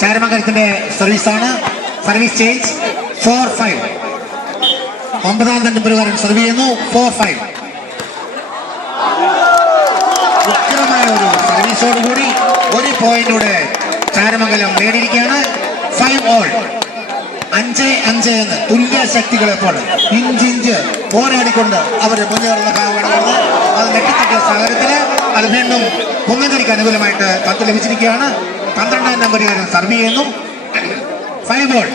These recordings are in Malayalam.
ചാരമംഗലത്തിന്റെ സർവീസാണ്. Service change 4-5. 9-ാം നമ്പറുകാരൻ സർവ് ചെയ്യുന്നു. 4-5. ഉഗ്രമായ ഒരു സർവീസോടുകൂടി 1 പോയിന്റോടെ ചാരമംഗലം നേടിയിരിക്കുകയാണ്. 5-all. 5-5 എന്ന് തുല്യ ശക്തികളെപ്പോൾ ഇഞ്ചിഞ്ച് പോരാടിക്കൊണ്ട് അവർ മുന്നേറുന്ന ഭാഗമാണ്. അത് നെട്ടിത്തട്ടിയ സാഹചര്യത്തില് അത് വീണ്ടും കുന്നങ്കരിക്ക് അനുകൂലമായിട്ട് പന്ത് ലഭിച്ചിരിക്കുകയാണ്. 12-ാം നമ്പറുകാരൻ സർവ് ചെയ്യുന്നു. 5-all.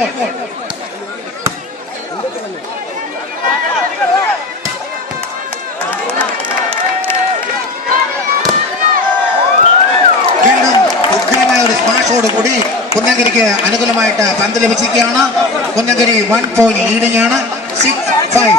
വീണ്ടും ഉഗ്രമായ ഒരു സ്മാഷോടുകൂടി കുന്നങ്കരിക്ക് അനുകൂലമായിട്ട് പന്ത് ലഭിച്ചിരിക്കുകയാണ്. കുന്നങ്കരി 1 പോയിന്റ് ലീഡിംഗ് ആണ്. 6-5.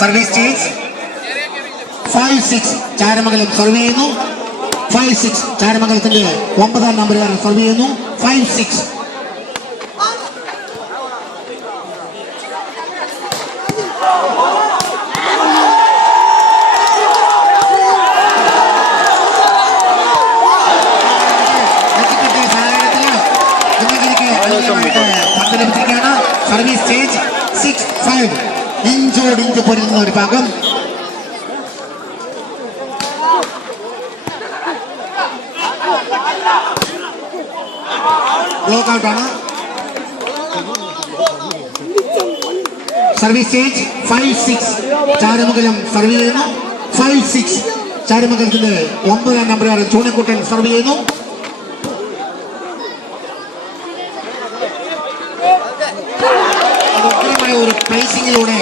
Service change 5-6. ചാരമംഗലം സർവ് ചെയ്യുന്നു. 5-6. ചാരമംഗലത്തിന്റെ 9-ാം നമ്പറുകാരൻ സർവ് ചെയ്യുന്നു. 5-6. പന്ത് ലഭിച്ചിരിക്കുകയാണ്. Service change 6-5. ഇഞ്ചോടിഞ്ച് പൊരുന്ന ഒരു ഭാഗം. ബ്ലോക്ക് ഔട്ട് ആണ്. Service change 5-6. ചാരമംഗലം സർവ് ചെയ്യുന്നു. 5-6. ചാരമംഗലത്തിന്റെ 9-ാം നമ്പറുകാരൻ ചൂണക്കുട്ടൻ സർവ് ചെയ്യുന്നു. ഒരു പ്ലേസിംഗിലൂടെ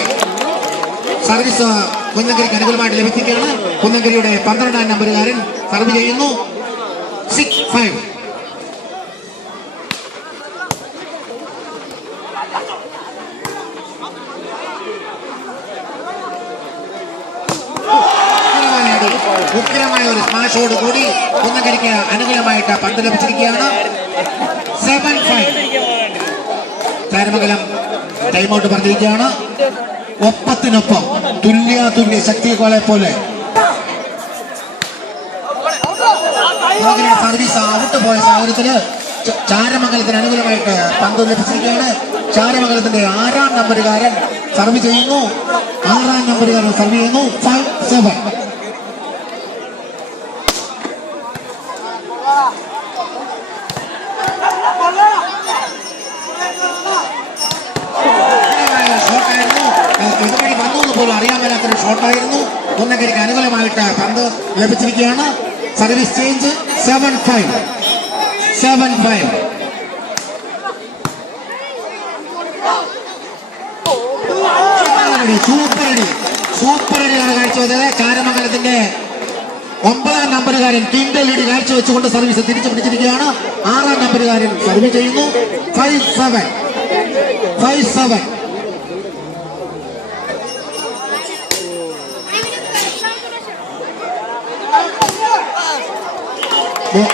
സർവീസ് കുന്നങ്കരിക്ക് അനുകൂലമായിട്ട് ലഭിക്കുകയാണ്. കുന്നങ്കരിയുടെ 12-ാം നമ്പറുകാരൻ സർവ് ചെയ്യുന്നു. 6-5. ഉഗ്രമായ ഒരു സ്മാഷോട് കൂടി കുന്നങ്കരിക്ക് അനുകൂലമായിട്ട് പന്ത് ലഭിച്ചിരിക്കുകയാണ്. 7-5. ചാരമംഗലം ടൈമൗട്ട് പറഞ്ഞിരിക്കുകയാണ്. ഒപ്പത്തിനൊപ്പം തുല്യ ശക്തികളെ പോലെ സർവീസ് ഔട്ട് പോയ സാഹചര്യത്തില് ചാരമംഗലത്തിന് അനുകൂലമായിട്ട് പന്ത് ലഭിച്ചിരിക്കുകയാണ്. ചാരമംഗലത്തിന്റെ 6-ാം നമ്പറുകാരൻ സർവ് ചെയ്യുന്നു. 6-ാം നമ്പറുകാരൻ സർവ് ചെയ്യുന്നു. 5-7. ഇതുവഴി വന്നു പോലും അറിയാൻ മേലാത്തൊരു ഷോട്ടായിരുന്നു. കുന്നങ്കരിക്ക് അനുകൂലമായിട്ട് പന്ത് ലഭിച്ചിരിക്കുകയാണ്. Service change 7-5. സൂപ്പറടിയാണ് കാഴ്ചവെച്ചത്. ചാരമംഗലത്തിന്റെ 9-ാം നമ്പറുകാരൻ കിൻഡൽ ലീഡ് കാഴ്ചവെച്ചുകൊണ്ട് സർവീസ് തിരിച്ചു പിടിച്ചിരിക്കുകയാണ്. 6-ാം നമ്പറുകാരൻ സർവ് ചെയ്യുന്നു. 5-7.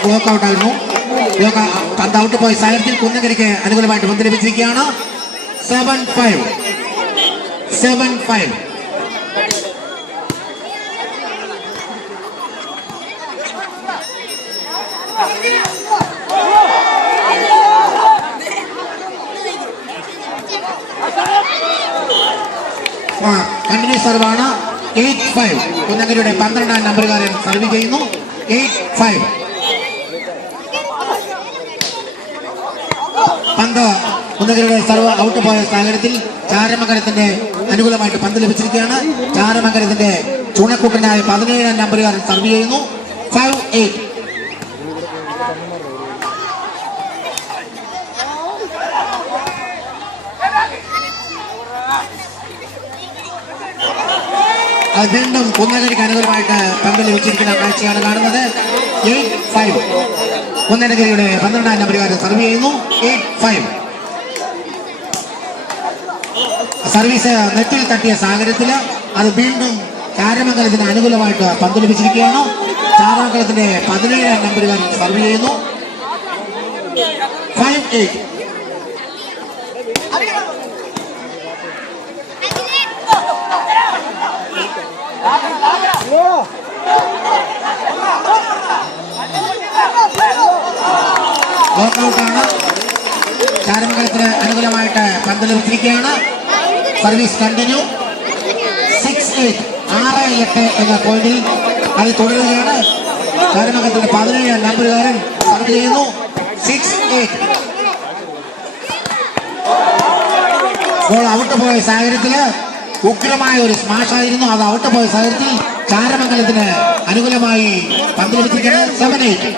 ബ്ലോക്ക് ഔട്ട് ആയിരുന്നു. പന്ത് ഔട്ട് പോയ സാഹചര്യത്തിൽ കുന്നങ്കരിക്ക് അനുകൂലമായിട്ട് പന്ത് ലഭിച്ചിരിക്കുകയാണ്. 7-5. കണ്ടിന്യൂസ് സർവാണ്. 8-5. കുന്നങ്കരിയുടെ 12-ാം നമ്പറുകാരൻ സർവ് ചെയ്യുന്നു. 8-5. പന്ത് കുന്നങ്കരിയുടെ സർവ് ഔട്ട് പോയ സാഹചര്യത്തിൽ ചാരമംഗലത്തിന്റെ അനുകൂലമായിട്ട് പന്ത് ലഭിച്ചിരിക്കുകയാണ്. ചാരമംഗലത്തിന്റെ ചൂണക്കൂട്ടനായ 17-ാം നമ്പറുകാരൻ സർവ് ചെയ്യുന്നു. 5-8. വീണ്ടും കുന്നങ്കരിക്ക് അനുകൂലമായിട്ട് പന്ത് ലഭിച്ചിരിക്കുന്ന കാഴ്ചയാണ് കാണുന്നത്. 8-5. കുന്നങ്കരിയുടെ 12-ാം നമ്പറുകാരൻ സർവ് ചെയ്യുന്നു. 8-5. സർവീസ് നെറ്റിൽ തട്ടിയ സാഹചര്യത്തിൽ അത് വീണ്ടും ചാരമംഗലത്തിന് അനുകൂലമായിട്ട് പന്ത് ലഭിച്ചിരിക്കുകയാണ്. ചാരമംഗലത്തിന്റെ 17 നമ്പറുകാരൻ സർവ് ചെയ്യുന്നു. 5-8. ലോക്കൌട്ടാണ്. ചാരമംഗലത്തിന് അനുകൂലമായിട്ട് പന്ത് ലഭിച്ചിരിക്കുകയാണ്. Service continue. 6-8, 6-8 എന്ന പോയിന്റിൽ അത് തുടരുകയാണ്. ചാരമംഗലത്തിന്റെ 17 നമ്പറുകാരൻ സർവ് ചെയ്യുന്നു. 6-8. ഗോൾ ഔട്ട് പോയ സാഹചര്യത്തില് ഉഗ്രമായ ഒരു സ്മാഷ് ആയിരുന്നു. അത് ഔട്ട് പോയ സാഹചര്യത്തിൽ ചാരമംഗലത്തിന് അനുകൂലമായി പന്ത് ലഭിച്ചിരിക്കുന്നത് 7-8.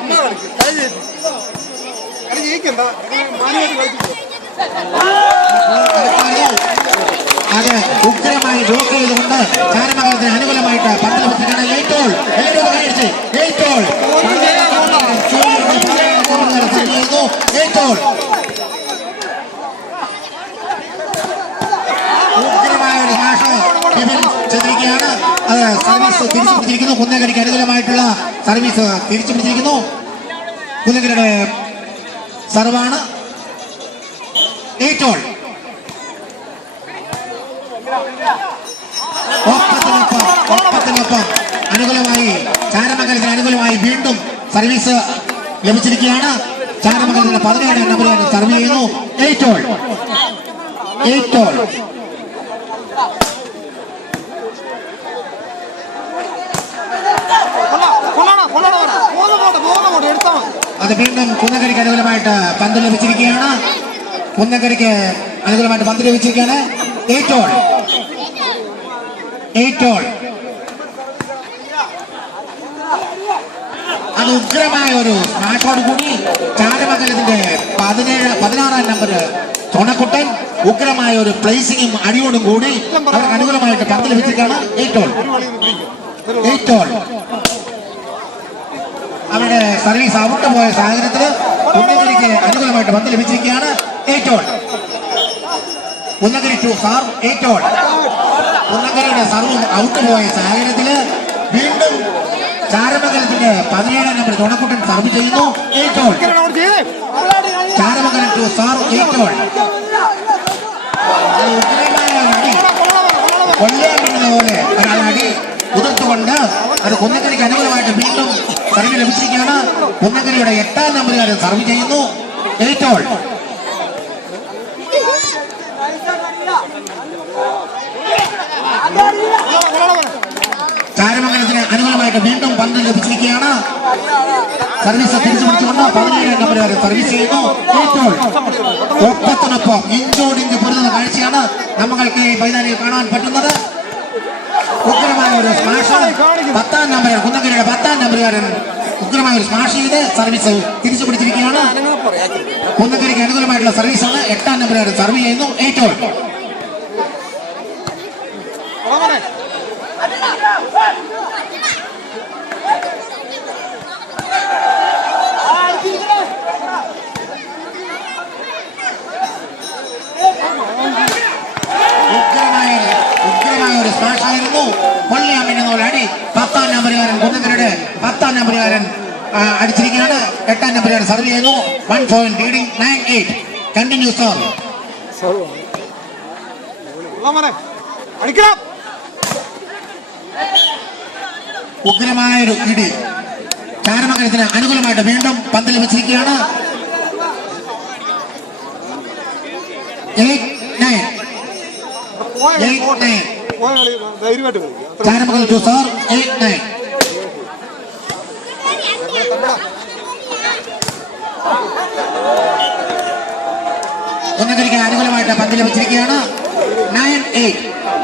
അത് ഉഗ്രമായി ബ്ലോക്ക് ചെയ്തുകൊണ്ട് ചാരമംഗലത്തിന് അനുകൂലമായിട്ട് പന്ത് ലഭിച്ചിരിക്കുന്നത് 8-all. എല്ലാവരും കഴിച്ച് 8-all. 8-all. ഉഗ്രമായ ഒരു സ്മാഷ് ചെയ്തിരിക്കുകയാണ്. അത് സർവീസ് തിരിച്ചു പിടിച്ചിരിക്കുന്നു. കുന്നകരിക്ക് അനുകൂലമായിട്ടുള്ള സർവീസ് തിരിച്ചു പിടിച്ചിരിക്കുന്നു. കുന്നകരിയുടെ സർവാണ്. 8-all. ഒപ്പത്തിനൊപ്പം അനുകൂലമായി ചാരമംഗലത്തിന് അനുകൂലമായി വീണ്ടും സർവീസ് ലഭിച്ചിരിക്കുകയാണ്. ചാരമംഗലത്തിന്റെ 17 നമ്പറുകാരൻ സർവ് ചെയ്യുന്നു. 8-all. 8-all. അത് വീണ്ടും കുന്നകരിക്ക് അനുകൂലമായിട്ട് പന്ത് ലഭിച്ചിരിക്കുകയാണ്. കുന്നകരിക്ക് അനുകൂലമായിട്ട് പന്ത് ലഭിച്ചിരിക്കുകയാണ്. 8-all. 8-all. അത് ഉഗ്രമായ ഒരു സ്മാഷോട് കൂടി ചാരമംഗലത്തിന്റെ 16 നമ്പർ ചോണക്കുട്ടൻ ഉഗ്രമായ ഒരു പ്ലേസിംഗും അടിയോടും കൂടി അവർക്ക് അനുകൂലമായിട്ട് പന്ത് ലഭിച്ചിരിക്കുകയാണ്. 8-all. 8-all. അവരുടെ സർവീസ് ഔട്ട് പോയ സാഹചര്യത്തിൽ കുന്നകരിക്ക് അനുകൂലമായിട്ട് പന്ത് ലഭിച്ചിരിക്കുകയാണ്. 8-all. Kunnakari to sir 8-all. കുന്നകരിയുടെ സർവ് ഔട്ട് പോയ സാഹചര്യത്തിൽ വീണ്ടും ചാരമംഗലത്തിന്റെ 17 നമ്പർ ചോണക്കുട്ടൻ സർവ് ചെയ്യുന്നു. 8-all. Charamangalam to sir 8-all. അടി കൊല്ലാമെന്ന പോലെ ഒരാളടി ഉതിർത്തുകൊണ്ട് അത് കുന്നകരിക്ക് അനുകൂലമായിട്ട് വീണ്ടും സർവ് ലഭിച്ചിരിക്കുകയാണ്. കുന്നകരിയുടെ 8 നമ്പറുകാരൻ സർവ് ചെയ്യുന്നു. 8-all. ചാരമംഗലത്തിന് അനുകൂലമായിട്ട് വീണ്ടും പന്ത് ലഭിച്ചിരിക്കുകയാണ്. സർവീസ് തിരിച്ചു പിടിച്ചുകൊണ്ട് 17 നമ്പറുകാരൻ സർവീസ് ചെയ്യുന്നു. 8-all. ഒപ്പത്തിനൊപ്പം ഇഞ്ചോടിഞ്ച് പൊരുതുന്ന കാഴ്ചയാണ് നമ്മൾക്ക് ഈ മൈതാനിയിൽ കാണാൻ പറ്റുന്നത്. ഉഗ്രമായ ഒരു സ്മാഷ് 10 നമ്പറുകാരൻ കുന്നകരിയുടെ 10 നമ്പറുകാരൻ ഉഗ്രമായ ഒരു സ്മാഷ് ചെയ്ത് സർവീസ് തിരിച്ചു പിടിച്ചിരിക്കുകയാണ്. കുന്നകരിക്ക് അനുകൂലമായിട്ടുള്ള സർവീസാണ്. 8 നമ്പറുകാരൻ സർവ് ചെയ്യുന്നു. 8-all. ഉഗ്രമായ ഒരു സ്മാഷ് ആയിരുന്നു. കൊള്ളിയാമിനുള്ള അടി 10 നമ്പറുകാരൻ കുന്നകരിയുടെ 10 നമ്പറുകാരൻ അടിച്ചിരിക്കുകയാണ്. 8 നമ്പറുകാരൻ സർവ് ചെയ്യുന്നു. 1 point leading 9-8. Continue sir. ഉഗ്രമായൊരു ഇടി ചാരമംഗലത്തിന് അനുകൂലമായിട്ട് വീണ്ടും പന്ത് ലഭിച്ചിരിക്കുകയാണ്. 8-9. Charamangalam to sir 8-9. കുന്നകരിക്ക് അനുകൂലമായിട്ട് പന്ത് ലഭിച്ചിരിക്കുകയാണ്. 9-8.